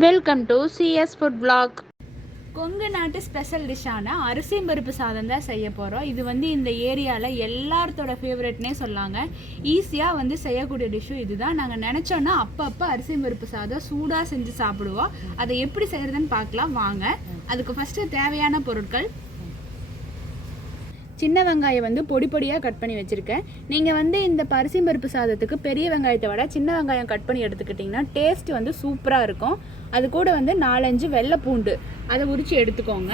Welcome to CS food vlog. Kongu நாட்டு special டிஷ்ஷான அரிசி பருப்பு சாதம் தான் செய்ய போகிறோம். இது வந்து இந்த ஏரியாவில் எல்லாத்தோட ஃபேவரெட்னே சொல்லாங்க. ஈஸியாக செய்யக்கூடிய டிஷ்ஷும் இதுதான். நாங்கள் நினச்சோன்னா அப்பப்போ அரிசி பருப்பு சாதம் சூடாக செஞ்சு சாப்பிடுவோம். அதை எப்படி செய்கிறதுன்னு பார்க்கலாம் வாங்க. அதுக்கு ஃபஸ்ட்டு தேவையான பொருட்கள்: சின்ன வெங்காயம் பொடி பொடியாக கட் பண்ணி வச்சுருக்கேன். நீங்கள் இந்த அரிசி பருப்பு சாதத்துக்கு பெரிய வெங்காயத்தை விட சின்ன வெங்காயம் கட் பண்ணி எடுத்துக்கிட்டிங்கன்னா டேஸ்ட் சூப்பராக இருக்கும். அது கூட 4-5 வெள்ளை பூண்டு அதை உரித்து எடுத்துக்கோங்க.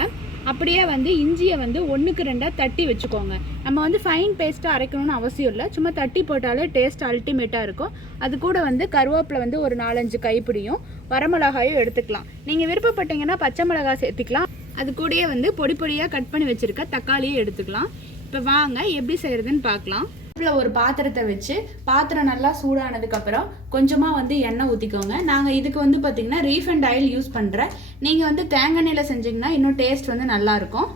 அப்படியே இஞ்சியை 1க்கு 2 தட்டி வச்சுக்கோங்க. நம்ம ஃபைன் பேஸ்ட்டாக அரைக்கணும்னு அவசியம் இல்லை, சும்மா தட்டி போட்டாலே டேஸ்ட் அல்டிமேட்டாக இருக்கும். அது கூட கருவேப்பிலை ஒரு 4-5 கைப்பிடியும், வரமிளகாயும் எடுத்துக்கலாம். நீங்கள் விருப்பப்பட்டீங்கன்னா பச்சை மிளகாய் சேர்த்துக்கலாம். அது கூடயே பொடி பொடியாக கட் பண்ணி வச்சுருக்க தக்காளியை எடுத்துக்கலாம். இப்போ வாங்க எப்படி செய்கிறதுன்னு பார்க்கலாம். ஒரு பாத்திரத்தை வச்சு பாத்திரம் நல்லா சூடானதுக்கப்புறம் கொஞ்சமாக எண்ணெய் ஊற்றிக்கோங்க. நாங்கள் இதுக்கு பார்த்திங்கன்னா ரீஃபைண்ட் ஆயில் யூஸ் பண்ணுறேன். நீங்கள் தேங்காய் எண்ணெயில் செஞ்சிங்கன்னா இன்னும் டேஸ்ட் நல்லாயிருக்கும்.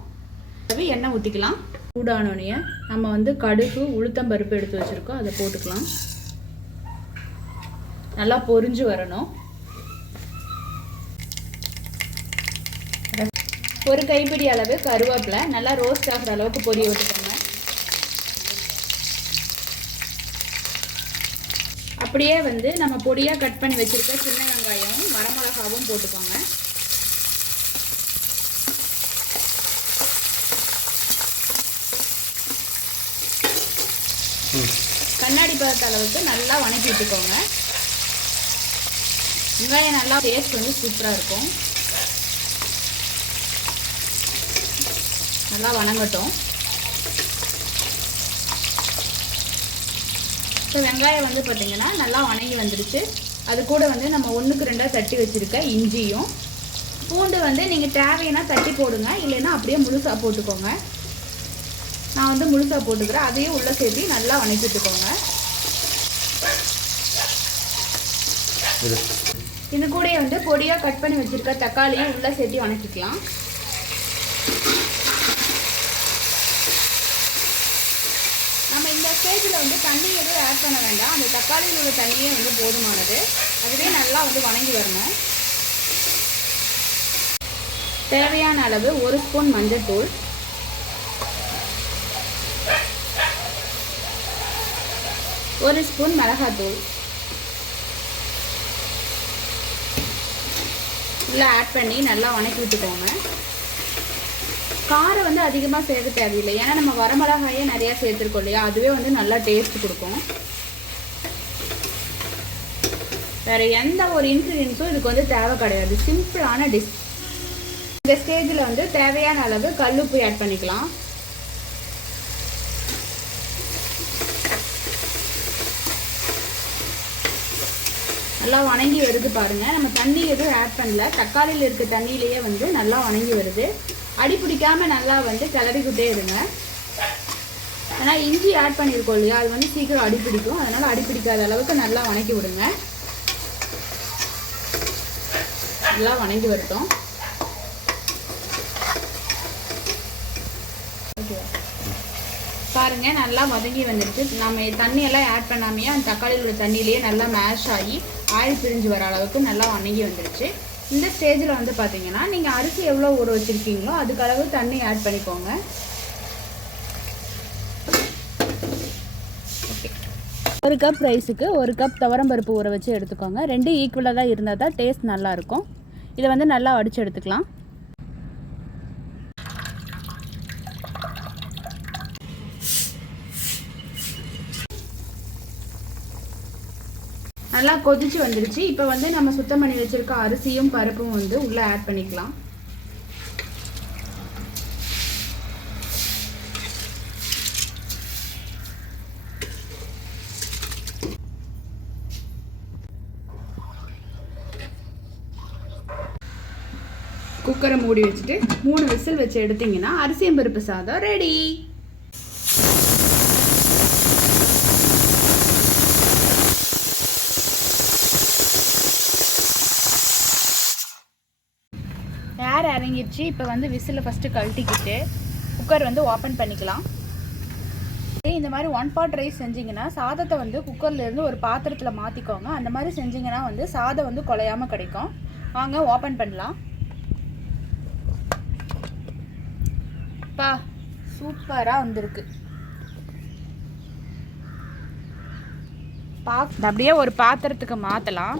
எண்ணெய் ஊற்றிக்கலாம். சூடானோடனே நம்ம கடுகு உளுத்தம்பருப்பு எடுத்து வச்சுருக்கோம், அதை போட்டுக்கலாம். நல்லா பொரிஞ்சு வரணும். ஒரு கைப்பிடி அளவு கருவேப்பிலை நல்லா ரோஸ்ட் ஆகிற அளவுக்கு பொரிய விட்டுக்கோங்க. அப்படியே நம்ம பொடியாக கட் பண்ணி வச்சுருக்க சின்ன வெங்காயம் வரமிளகாவும் போட்டுக்கோங்க. கண்ணாடி பதத்த அளவுக்கு நல்லா வணக்கி விட்டுக்கோங்க. வெங்காயம் நல்லா டேஸ்ட் சூப்பராக இருக்கும். நல்லா வணங்கட்டும். இப்போ வெங்காயம் பார்த்திங்கன்னா நல்லா வணங்கி வந்துடுச்சு. அது கூட நம்ம 1க்கு 2 தட்டி வச்சுருக்க இஞ்சியும் பூண்டு நீங்கள் தேவைன்னா தட்டி போடுங்க, இல்லைன்னா அப்படியே முழுசாக போட்டுக்கோங்க. நான் முழுசாக போட்டுக்கிறேன். அதையும் உள்ளே சேர்த்து நல்லா வணக்கிட்டுக்கோங்க. இது கூட பொடியாக கட் பண்ணி வச்சுருக்க தக்காளியும் உள்ளே சேர்த்து வணக்கிக்கலாம். நம்ம இந்த ஸ்டேஜில் தண்ணி எதுவும் ஆட் பண்ண வேண்டாம். அந்த தக்காளியில் உள்ள தண்ணியே போதுமானது. அதுவே நல்லா வணங்கி வரணும். தேவையான அளவு 1 ஸ்பூன் மஞ்சள்தூள், 1 ஸ்பூன் மிளகாத்தூள் இல்லை ஆட் பண்ணி நல்லா வணக்கி விட்டுக்கோங்க. காரம் அதிகமாக சேர்க்க தேவையில்லை, ஏன்னா நம்ம வரமிளகாயே நிறையா சேர்த்துருக்கோம் இல்லையா, அதுவே நல்லா டேஸ்ட் கொடுக்கும். வேறு எந்த ஒரு இன்க்ரீடியன்ஸும் இதுக்கு தேவை கிடையாது. சிம்பிளான டிஷ். இந்த ஸ்டேஜில் தேவையான அளவு கல்லுப்பு ஆட் பண்ணிக்கலாம். நல்லா வணங்கி வருது பாருங்கள். நம்ம தண்ணி எதுவும் ஆட் பண்ணல, தக்காளியில் இருக்க தண்ணியிலேயே நல்லா வணங்கி வருது. அடி பிடிக்காமல் நல்லா கிளறிக்கிட்டே இருங்க. ஏன்னா இஞ்சி ஆட் பண்ணியிருக்கோம் இல்லையா, அது சீக்கிரம் அடி பிடிக்கும். அதனால் அடி பிடிக்காத அளவுக்கு நல்லா வணக்கி விடுங்க. நல்லா வணங்கி வரட்டும். பாருங்க நல்லா வதங்கி வந்துடுச்சு. நம்ம தண்ணியெல்லாம் ஆட் பண்ணாமையே அந்த தக்காளியில் உள்ள தண்ணியிலேயே நல்லா மேஷ் ஆகி ஆயில் பிரிஞ்சு வர அளவுக்கு நல்லா வணங்கி வந்துடுச்சு. இந்த ஸ்டேஜில் பார்த்தீங்கன்னா நீங்கள் அரிசி எவ்வளோ ஊற வச்சுருக்கீங்களோ அதுக்கு அளவு தண்ணி ஆட் பண்ணிக்கோங்க. ஓகே, 1 கப் ரைஸுக்கு 1 கப் துவரம்பருப்பு ஊற வச்சு எடுத்துக்கோங்க. 2 ஈக்குவலாக தான் இருந்தால் தான் டேஸ்ட் நல்லாயிருக்கும். இதை நல்லா வடித்து எடுத்துக்கலாம். நல்லா கொதிச்சு வந்துடுச்சு. இப்போ நம்ம சுத்தம் பண்ணி வச்சுருக்க அரிசியும் பருப்பும் உள்ளே ஆட் பண்ணிக்கலாம். குக்கரை மூடி வச்சுட்டு 3 விசில் வச்சு எடுத்தீங்கன்னா அரிசியும் பருப்பு சாதம் ரெடி. ஏர் இறங்கிடுச்சு. இப்போ விசில் ஃபஸ்ட்டு கழட்டிக்கிட்டு குக்கர் ஓப்பன் பண்ணிக்கலாம். இந்த மாதிரி 1 pot ரைஸ் செஞ்சிங்கன்னா சாதத்தை குக்கர்லேருந்து ஒரு பாத்திரத்தில் மாற்றிக்கோங்க. அந்த மாதிரி செஞ்சிங்கன்னா சாதம் குலையாமல் கிடைக்கும். வாங்க ஓப்பன் பண்ணலாம். பா சூப்பராக வந்திருக்கு. அப்படியே ஒரு பாத்திரத்துக்கு மாற்றலாம்.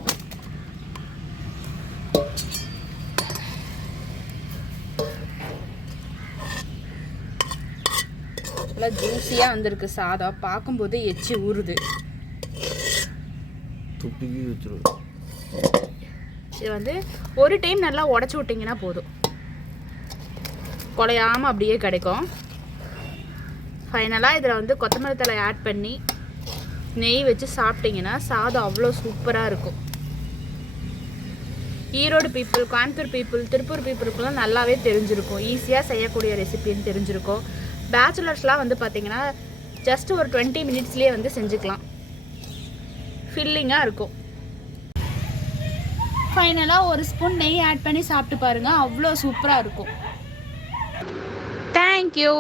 நல்லா ஜூஸியாக வந்திருக்கு சாதம். பார்க்கும்போது எச்சி ஊறுது. இது வந்து ஒரு டைம் நல்லா உடச்சி விட்டிங்கன்னா போதும், குலையாமல் அப்படியே கிடைக்கும். ஃபைனலாக இதில் வந்து கொத்தமல்லி தழை ஆட் பண்ணி நெய் வச்சு சாப்பிட்டிங்கன்னா சாதம் அவ்வளோ சூப்பராக இருக்கும். ஈரோடு பீப்புள், கோயம்புத்தூர் பீப்புள், திருப்பூர் பீப்புளுக்குலாம் நல்லாவே தெரிஞ்சிருக்கும். ஈஸியாக செய்யக்கூடிய ரெசிபின்னு தெரிஞ்சிருக்கும். பேச்சுலர்ஸ்லாம் வந்து பார்த்திங்கன்னா ஜஸ்ட் ஒரு 20 மினிட்ஸ்லேயே வந்து செஞ்சுக்கலாம். ஃபில்லிங்காக இருக்கும். ஃபைனலாக ஒரு ஸ்பூன் நெய் ஆட் பண்ணி சாப்பிட்டு பாருங்கள், அவ்வளோ சூப்பராக இருக்கும். தேங்க்யூ.